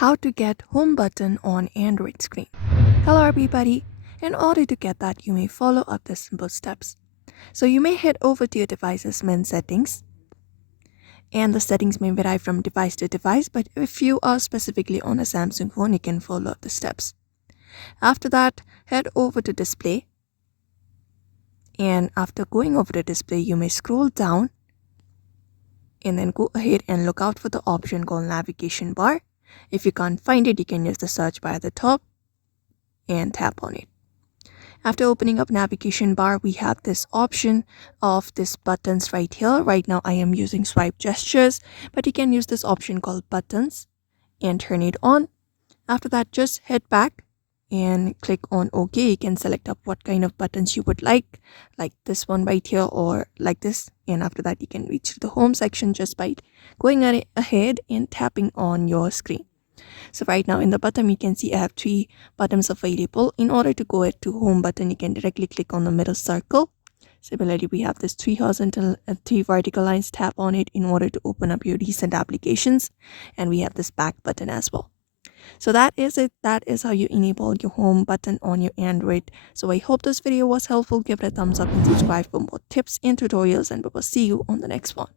How to get home button on Android screen. Hello everybody. In order to get that, you may follow up the simple steps. So you may head over to your device's main settings, and the settings may vary from device to device, but if you are specifically on a Samsung phone, you can follow up the steps. After that, head over to display, and after going over the display, you may scroll down and then go ahead and look out for the option called navigation bar. If you can't find it, you can use the search bar at the top and tap on it. After opening up navigation bar, we have this option of these buttons right here. Right now I am using swipe gestures, but you can use this option called buttons and turn it on. After that, just head back and click on OK. You can select up what kind of buttons you would like this one right here or like this. And after that, you can reach the home section just by going ahead and tapping on your screen. So right now in the bottom, you can see I have 3 buttons available. In order to go to home button, you can directly click on the middle circle. Similarly, we have this 3 horizontal and 3 vertical lines. Tap on it in order to open up your recent applications. And we have this back button as well. So that is it. That is how you enable your home button on your Android. So I hope this video was helpful. Give it a thumbs up and subscribe for more tips and tutorials, and we will see you on the next one.